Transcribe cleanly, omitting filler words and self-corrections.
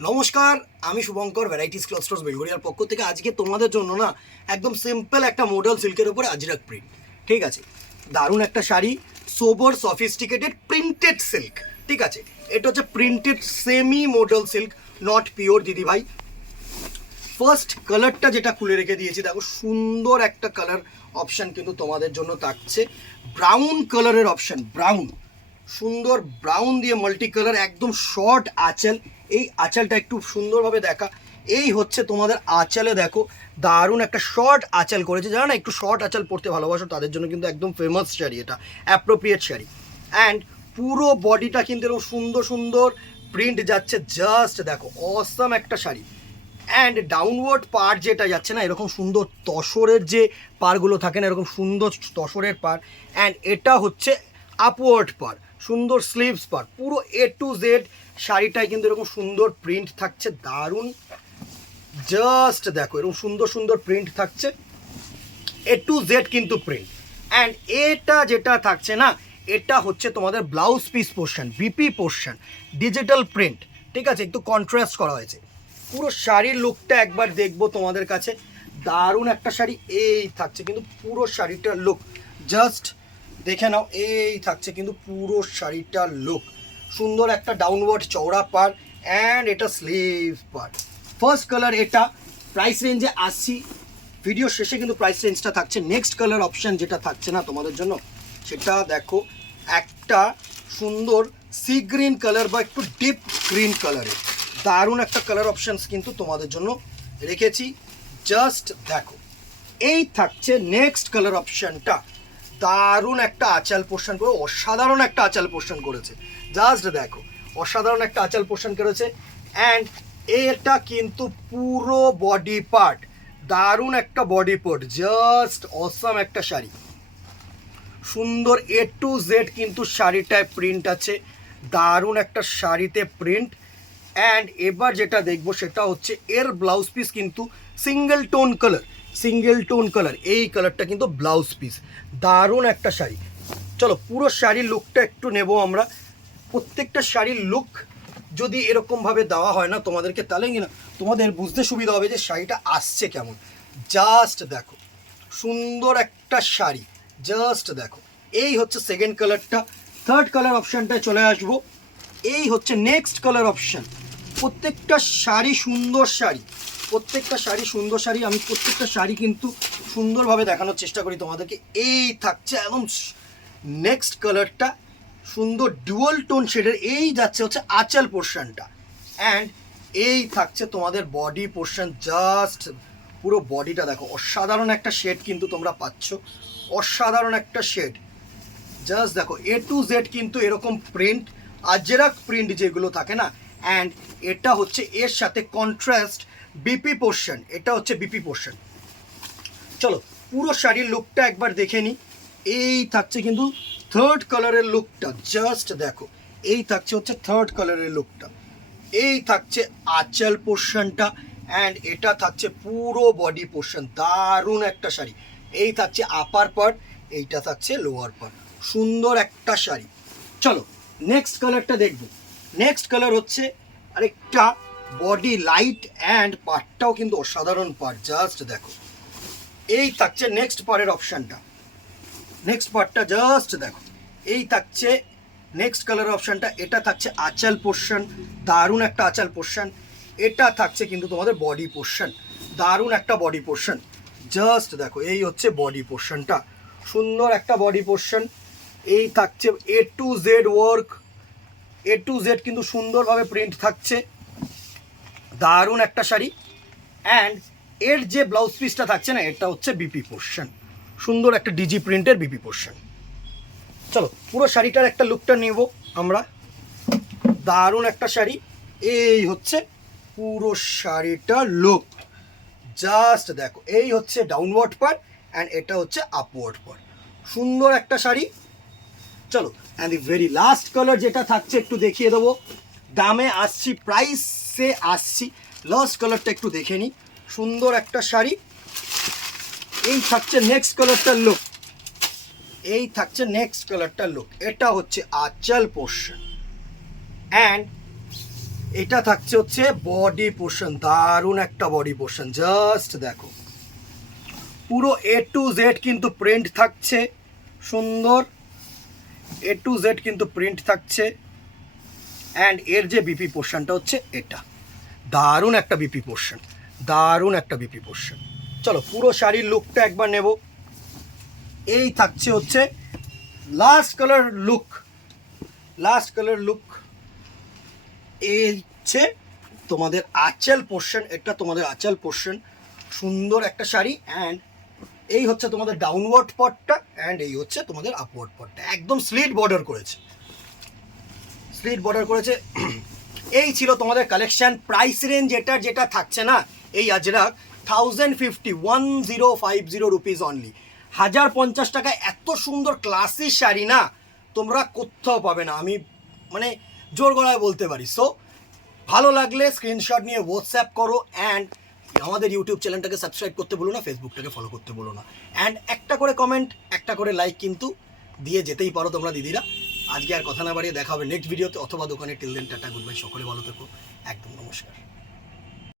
নমস্কার, আমি Shubhankar varieties cloth stores বেলগড়িয়ার পক্ষ থেকে আজকে তোমাদের জন্য না একদম সিম্পল একটা মডেল সিল্কের উপরে আজরাক প্রিন্ট। ঠিক আছে, দারুণ একটা শাড়ি, সোবর সফিস্টিকেটেড প্রিন্টেড সিল্ক। ঠিক আছে, এটা হচ্ছে printed semi model silk, not pure দিদি ভাই। ফার্স্ট কালারটা যেটা খুলে রেখে দিয়েছি, দেখো সুন্দর একটা কালার অপশান কিন্তু তোমাদের জন্য থাকছে। ব্রাউন কালারের অপশান, ব্রাউন, সুন্দর ব্রাউন দিয়ে মাল্টি কালার, একদম শর্ট আঁচল। এই আঁচলটা একটু সুন্দরভাবে দেখা, এই হচ্ছে তোমাদের আঁচলে দেখো দারুণ একটা শর্ট আঁচল করেছে। যারা না একটু শর্ট আঁচল পরতে ভালোবাসো তাদের জন্য কিন্তু একদম ফেমাস শাড়ি, এটা অ্যাপ্রোপ্রিয়েট শাড়ি। অ্যান্ড পুরো বডিটা কিন্তু এরকম সুন্দর সুন্দর প্রিন্ট যাচ্ছে, জাস্ট দেখো অসাম একটা শাড়ি। অ্যান্ড ডাউনওয়ার্ড পার যেটা যাচ্ছে না, এরকম সুন্দর তসরের যে পারগুলো থাকে না, এরকম সুন্দর তসরের পার। অ্যান্ড এটা হচ্ছে আপওয়ার্ড পার, সুন্দর স্লিভস পার, পুরো এ টু জেড শাড়িটায় কিন্তু এরকম সুন্দর প্রিন্ট থাকছে, দারুণ। জাস্ট দেখো এরকম সুন্দর সুন্দর প্রিন্ট থাকছে, এ টু জেড কিন্তু প্রিন্ট। অ্যান্ড এটা যেটা থাকছে না, এটা হচ্ছে তোমাদের blouse piece portion, BP portion, digital print. ঠিক আছে, একটু কন্ট্রাস্ট করা হয়েছে। পুরো শাড়ির লুকটা একবার দেখবো তোমাদের কাছে, দারুণ একটা শাড়ি। এই থাকছে কিন্তু পুরো শাড়িটার লুক, জাস্ট দেখে নাও। এই থাকছে কিন্তু পুরো শাড়িটার লুক, সুন্দর একটা ডাউনওয়ার্ড চওড়া পার, অ্যান্ড এটা স্লিভ পার। ফার্স্ট কালার এটা, প্রাইস রেঞ্জে আসছি, ভিডিও শেষে কিন্তু প্রাইস রেঞ্জটা থাকছে। নেক্সট কালার অপশান যেটা থাকছে না তোমাদের জন্য, সেটা দেখো একটা সুন্দর সি গ্রিন কালার বা একটু ডিপ গ্রিন কালারের দারুণ একটা কালার অপশানস কিন্তু তোমাদের জন্য রেখেছি। জাস্ট দেখো এই থাকছে নেক্সট কালার অপশানটা, দারুণ একটা আঁচাল পোর্শন করে, অসাধারণ একটা আঁচাল পোর্শন করেছে। জাস্ট দেখো অসাধারণ একটা আঁচাল পোর্শন করেছে। অ্যান্ড এটা কিন্তু পুরো বডি পার্ট, দারুণ একটা বডি পার্ট, জাস্ট অসাম একটা শাড়ি, সুন্দর এ টু জেড কিন্তু শাড়িটায় প্রিন্ট আছে, দারুণ একটা শাড়িতে প্রিন্ট। অ্যান্ড এবার যেটা দেখবো সেটা হচ্ছে এর ব্লাউজ পিস কিন্তু single tone colour, single tone colour, এই কালারটা কিন্তু ব্লাউজ পিস, দারুণ একটা শাড়ি। চলো পুরো শাড়ির লুকটা একটু নেব আমরা। প্রত্যেকটা শাড়ির লুক যদি এরকমভাবে দেওয়া হয় না তোমাদেরকে, তাহলে কি না তোমাদের বুঝতে সুবিধা হবে যে শাড়িটা আসছে কেমন। জাস্ট দেখো সুন্দর একটা শাড়ি, জাস্ট দেখো। এই হচ্ছে সেকেন্ড কালারটা। থার্ড কালার অপশানটায় চলে আসবো। এই হচ্ছে নেক্সট কালার অপশান। প্রত্যেকটা শাড়ি সুন্দর শাড়ি, প্রত্যেকটা শাড়ি সুন্দর শাড়ি। আমি প্রত্যেকটা শাড়ি কিন্তু সুন্দরভাবে দেখানোর চেষ্টা করি তোমাদেরকে। এই থাকছে একদম নেক্সট কালারটা, সুন্দর ডুয়াল টোন শেডের, এই যাচ্ছে হচ্ছে আঁচল পোর্শনটা। অ্যান্ড এই থাকছে তোমাদের বডি পোর্শন, জাস্ট পুরো বডিটা দেখো, অসাধারণ একটা শেড কিন্তু তোমরা পাচ্ছ, অসাধারণ একটা শেড। জাস্ট দেখো এ টু জেড কিন্তু এরকম প্রিন্ট, আজরাক প্রিন্ট যেগুলো থাকে না। অ্যান্ড এটা হচ্ছে এর সাথে কন্ট্রাস্ট বিপি পোর্শন, এটা হচ্ছে বিপি পোর্শন। চলো পুরো শাড়ির লুকটা একবার দেখে নিই। এই থাকছে কিন্তু থার্ড কালারের লুকটা, জাস্ট দেখো এই থাকছে হচ্ছে থার্ড কালারের লুকটা। এই থাকছে আঁচল পোর্শনটা, অ্যান্ড এটা থাকছে পুরো বডি পোর্শন, দারুণ একটা শাড়ি। এই থাকছে আপার পার্ট, এইটা থাকছে লোয়ার পার্ট, সুন্দর একটা শাড়ি। চলো নেক্সট কালারটা দেখবো। নেক্সট কালার হচ্ছে আরেকটা বডি লাইট, অ্যান্ড পার্টটাও কিন্তু অসাধারণ পার্ট, জাস্ট দেখো। এই থাকছে নেক্সট পার্টের অপশানটা, নেক্সট পার্টটা জাস্ট দেখো। এই থাকছে নেক্সট কালার অপশানটা, এটা থাকছে আঁচল পোর্শন, দারুণ একটা আঁচল পোর্শন। এটা থাকছে কিন্তু তোমাদের বডি পোর্শন, দারুণ একটা বডি পোর্শন। জাস্ট দেখো এই হচ্ছে বডি পোর্শনটা, সুন্দর একটা বডি পোর্শন। এই থাকছে এ to Z work, A to Z কিন্তু সুন্দরভাবে প্রিন্ট থাকছে, দারুণ একটা শাড়ি। অ্যান্ড এর যে ব্লাউজ পিসটা থাকছে না, এটা হচ্ছে বিপি পোর্শন, সুন্দর একটা ডিজি প্রিন্টের বিপি পোর্শন। চলো পুরো শাড়িটার একটা লুকটা নেব আমরা, দারুণ একটা শাড়ি। এই হচ্ছে পুরো শাড়িটার লুক, জাস্ট দেখো এই হচ্ছে ডাউনওয়ার্ড পার্ট, অ্যান্ড এটা হচ্ছে আপওয়ার্ড পার্ট, সুন্দর একটা শাড়ি। চলো and the very last colour যেটা থাকছে একটু দেখিয়ে দেবো। দামে আসছি, প্রাইসে আসছি, লাস্ট কালারটা একটু দেখে নিই। সুন্দর একটা শাড়ি। এই থাকছে নেক্সট কালারটার লুক, এই থাকছে নেক্সট কালারটার লুক। এটা হচ্ছে আঁচল পোর্শন, অ্যান্ড এটা থাকছে হচ্ছে বডি পোর্শন, দারুণ একটা বডি পোর্শন, জাস্ট দেখো পুরো A to Z কিন্তু প্রিন্ট থাকছে, সুন্দর A to Z কিন্তু প্রিন্ট থাকছে। অ্যান্ড এর যে বিপি পোর্শনটা হচ্ছে এটা, দারুণ একটা বিপি পোর্শন, দারুণ একটা বিপি পোর্শন। চলো পুরো শাড়ির লুকটা একবার নেব। এই থাকছে হচ্ছে last colour look, last colour look. এই হচ্ছে তোমাদের আঁচল পোর্শন, এটা তোমাদের আঁচল পোর্শন, সুন্দর একটা শাড়ি। অ্যান্ড এই হচ্ছে তোমাদের ডাউনওয়ার্ড পটটা, অ্যান্ড এই হচ্ছে তোমাদের আপওয়ার্ড পটটা, একদম স্লিট বর্ডার করেছে, স্লিট বর্ডার করেছে। এই ছিল তোমাদের কালেকশন। প্রাইস রেঞ্জ এটার যেটা থাকছে না এই আজরাক 1050 রুপিস অনলি। 1050 টাকায় এত সুন্দর ক্লাসি শাড়ি না তোমরা কোথাও পাবে না, আমি মানে জোর গলায় বলতে পারি। সো ভালো লাগলে স্ক্রিনশট নিয়ে হোয়াটসঅ্যাপ করো। অ্যান্ড আমাদের ইউটিউব চ্যানেলটাকে সাবস্ক্রাইব করতে বলো না, ফেসবুকটাকে ফলো করতে বলো না। অ্যান্ড একটা করে কমেন্ট, একটা করে লাইক কিন্তু দিয়ে যেতেই পারো তোমরা দিদিরা। আজকে আর কথা না বাড়িয়ে দেখা হবে নেক্সট ভিডিওতে অথবা দোকানে। Till then tata, good bye, সকলে ভালো থেকো, একদম নমস্কার।